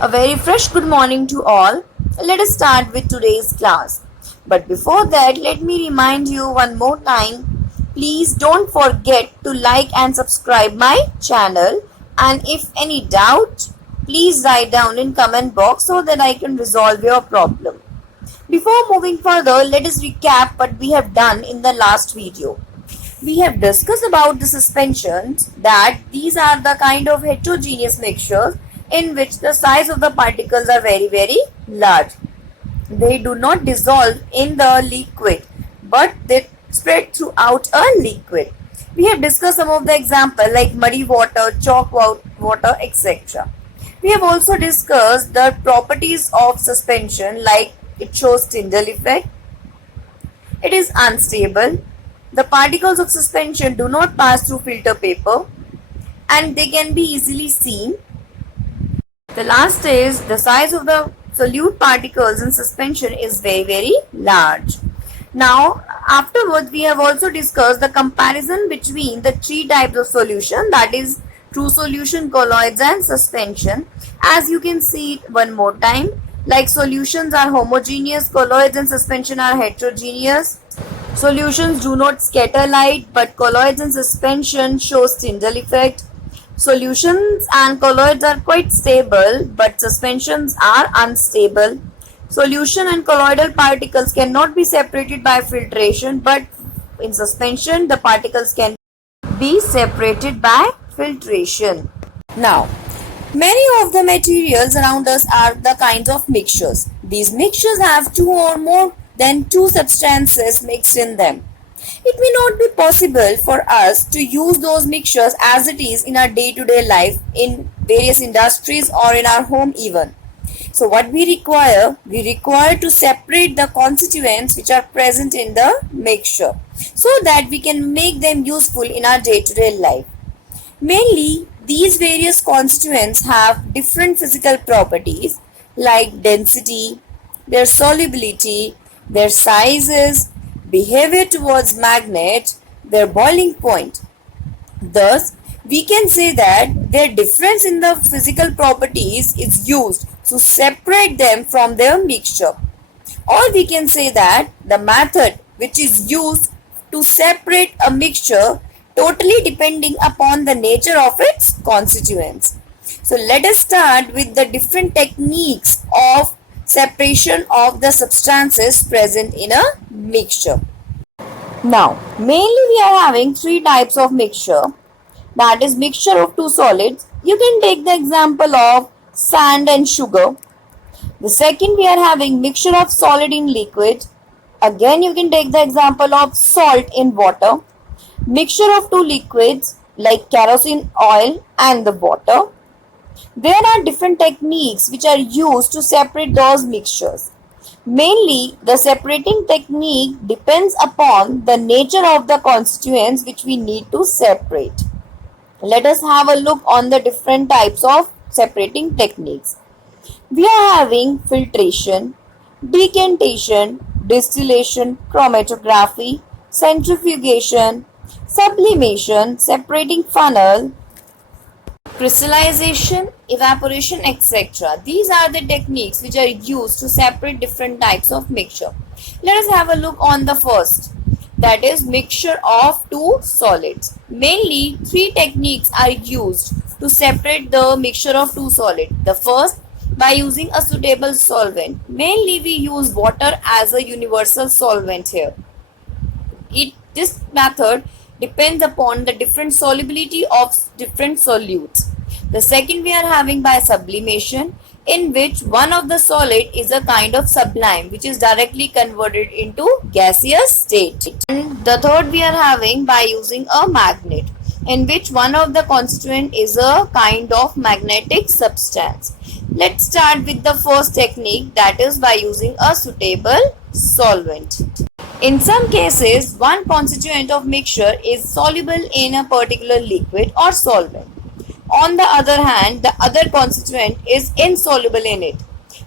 A very fresh good morning to all. Let us start with today's class. But before that, let me remind you one more time. Please don't forget to like and subscribe my channel. And if any doubt, please write down in comment box so that I can resolve your problem. Before moving further, let us recap what we have done in the last video. We have discussed about the suspensions, that these are the kind of heterogeneous mixtures in which the size of the particles are very large. They do not dissolve in the liquid, but they spread throughout a liquid. We have discussed some of the examples like muddy water, chalk water, etc. We have also discussed the properties of suspension, like it shows Tyndall effect, it is unstable, the particles of suspension do not pass through filter paper, and they can be easily seen. The last is the size of the solute particles in suspension is very large. Now, afterwards, we have also discussed the comparison between the three types of solution, that is true solution, colloids and suspension. As you can see it one more time, like solutions are homogeneous, colloids and suspension are heterogeneous. Solutions do not scatter light, but colloids and suspension shows Tyndall effect. Solutions and colloids are quite stable, but suspensions are unstable. Solution and colloidal particles cannot be separated by filtration, but in suspension, the particles can be separated by filtration. Now, many of the materials around us are the kinds of mixtures. These mixtures have two or more than two substances mixed in them. It may not be possible for us to use those mixtures as it is in our day-to-day life in various industries or in our home even. So what we require to separate the constituents which are present in the mixture so that we can make them useful in our day-to-day life. Mainly, these various constituents have different physical properties like density, their solubility, their sizes, behavior towards magnet, their boiling point. Thus, we can say that their difference in the physical properties is used to separate them from their mixture. Or we can say that the method which is used to separate a mixture totally depending upon the nature of its constituents. So let us start with the different techniques of separation of the substances present in a mixture. Now, mainly we are having three types of mixture, that is mixture of two solids. You can take the example of sand and sugar. The second, we are having mixture of solid in liquid. Again, you can take the example of salt in water. Mixture of two liquids like kerosene oil and the water. There are different techniques which are used to separate those mixtures. Mainly, the separating technique depends upon the nature of the constituents which we need to separate. Let us have a look on the different types of separating techniques. We are having filtration, decantation, distillation, chromatography, centrifugation, sublimation, separating funnel, crystallization, evaporation, etc. These are the techniques which are used to separate different types of mixture. Let us have a look on the first, that is mixture of two solids. Mainly, three techniques are used to separate the mixture of two solids. The first, by using a suitable solvent. Mainly, we use water as a universal solvent here. This method depends upon the different solubility of different solutes. The second, we are having by sublimation, in which one of the solid is a kind of sublime which is directly converted into gaseous state. And the third, we are having by using a magnet, in which one of the constituent is a kind of magnetic substance. Let's start with the first technique, that is by using a suitable solvent. In some cases, one constituent of mixture is soluble in a particular liquid or solvent. On the other hand, the other constituent is insoluble in it.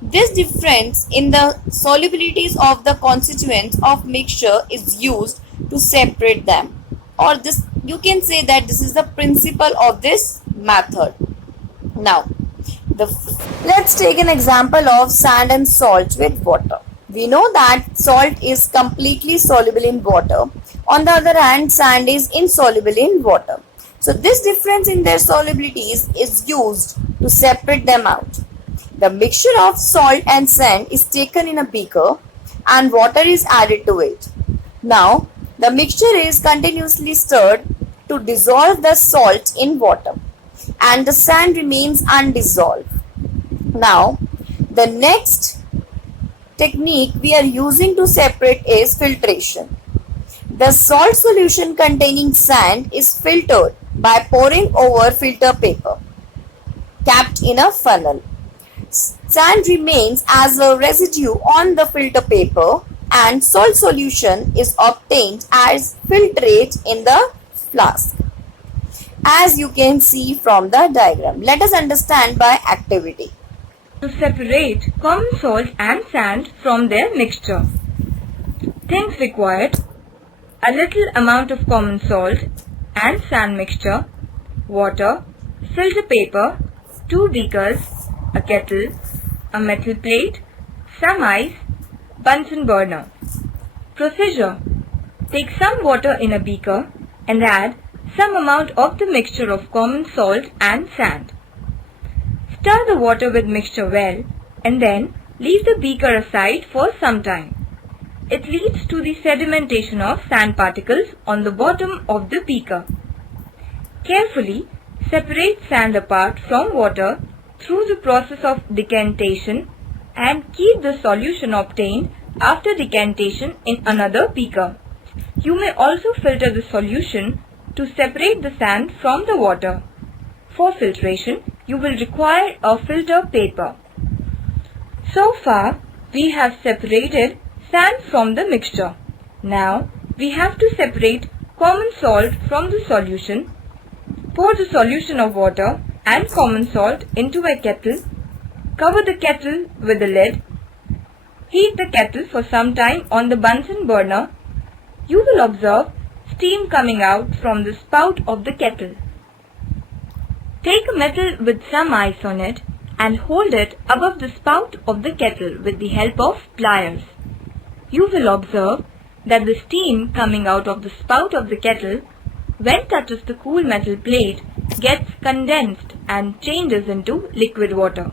This difference in the solubilities of the constituents of mixture is used to separate them, or this you can say that this is the principle of this method. Now, Let's take an example of sand and salt with water. We know that salt is completely soluble in water. On the other hand, sand is insoluble in water. So this difference in their solubilities is used to separate them out. The mixture of salt and sand is taken in a beaker and water is added to it. Now, the mixture is continuously stirred to dissolve the salt in water and the sand remains undissolved. Now, the next technique we are using to separate is filtration. The salt solution containing sand is filtered by pouring over filter paper capped in a funnel. Sand remains as a residue on the filter paper and salt solution is obtained as filtrate in the flask. As you can see from the diagram, let us understand by activity. To separate common salt and sand from their mixture. Things required: a little amount of common salt and sand mixture, water, filter paper, 2 beakers, a kettle, a metal plate, some ice, Bunsen burner. Procedure: take some water in a beaker and add some amount of the mixture of common salt and sand. Stir the water with mixture well and then leave the beaker aside for some time. It leads to the sedimentation of sand particles on the bottom of the beaker. Carefully separate sand apart from water through the process of decantation and keep the solution obtained after decantation in another beaker. You may also filter the solution to separate the sand from the water. For filtration, you will require a filter paper. So far, we have separated sand from the mixture. Now, we have to separate common salt from the solution. Pour the solution of water and common salt into a kettle. Cover the kettle with a lid. Heat the kettle for some time on the Bunsen burner. You will observe steam coming out from the spout of the kettle. Take a metal with some ice on it and hold it above the spout of the kettle with the help of pliers. You will observe that the steam coming out of the spout of the kettle, when touches the cool metal plate, gets condensed and changes into liquid water.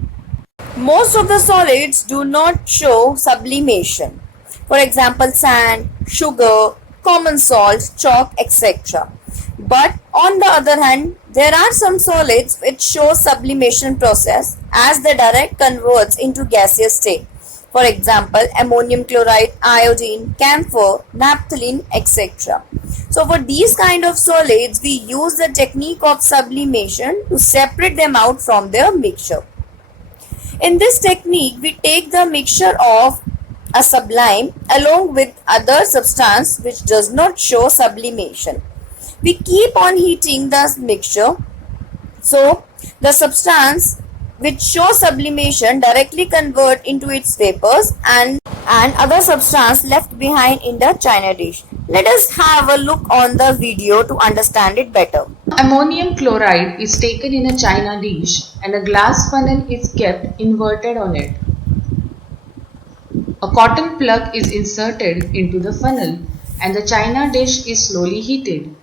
Most of the solids do not show sublimation. For example, sand, sugar, common salt, chalk, etc. But on the other hand, there are some solids which show sublimation process as the direct converts into gaseous state. For example, ammonium chloride, iodine, camphor, naphthalene, etc. So for these kind of solids, we use the technique of sublimation to separate them out from their mixture. In this technique, we take the mixture of a sublime along with other substance which does not show sublimation. We keep on heating the mixture, so the substance which show sublimation directly convert into its vapors and other substance left behind in the china dish. Let us have a look on the video to understand it better. Ammonium chloride is taken in a china dish and a glass funnel is kept inverted on it. A cotton plug is inserted into the funnel and the china dish is slowly heated.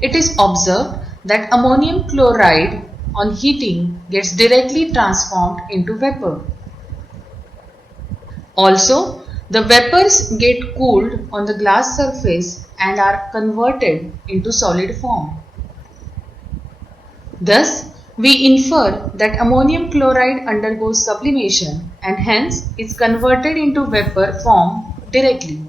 It is observed that ammonium chloride on heating gets directly transformed into vapor. Also, the vapors get cooled on the glass surface and are converted into solid form. Thus, we infer that ammonium chloride undergoes sublimation and hence is converted into vapor form directly.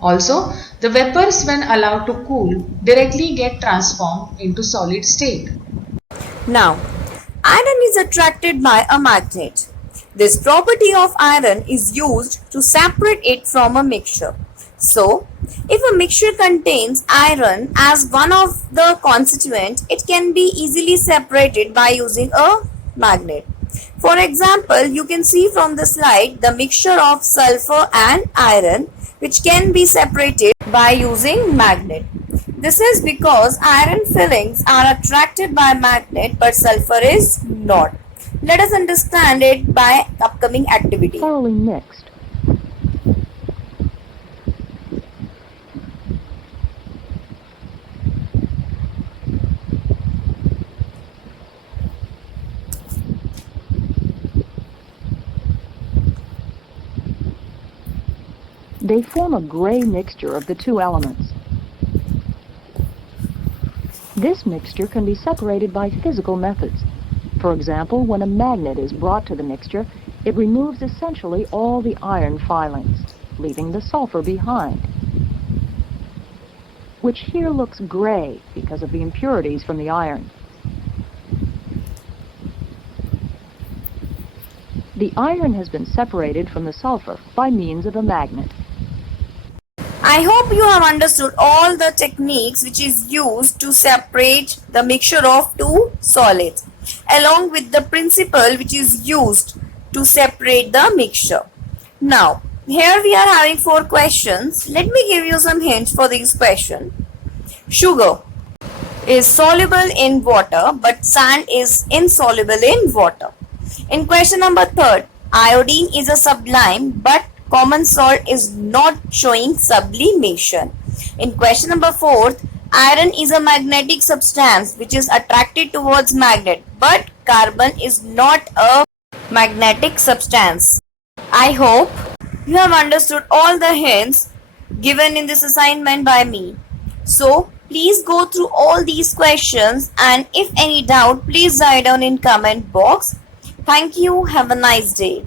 Also, the vapors when allowed to cool directly get transformed into solid state. Now, iron is attracted by a magnet. This property of iron is used to separate it from a mixture. So, if a mixture contains iron as one of the constituents, it can be easily separated by using a magnet. For example, you can see from the slide the mixture of sulfur and iron which can be separated by using magnet. This is because iron fillings are attracted by magnet but sulfur is not. Let us understand it by upcoming activity. Thoroughly mixed. They form a gray mixture of the two elements. This mixture can be separated by physical methods. For example, when a magnet is brought to the mixture, it removes essentially all the iron filings, leaving the sulfur behind, which here looks gray because of the impurities from the iron. The iron has been separated from the sulfur by means of a magnet. I hope you have understood all the techniques which is used to separate the mixture of two solids, along with the principle which is used to separate the mixture. Now, here we are having 4 questions. Let me give you some hints for these questions. Sugar is soluble in water, but sand is insoluble in water. In question number 3, iodine is a sublime, but common salt is not showing sublimation. In question number 4, iron is a magnetic substance which is attracted towards magnet, but carbon is not a magnetic substance. I hope you have understood all the hints given in this assignment by me. So please go through all these questions, and if any doubt, please write down in comment box. Thank you. Have a nice day.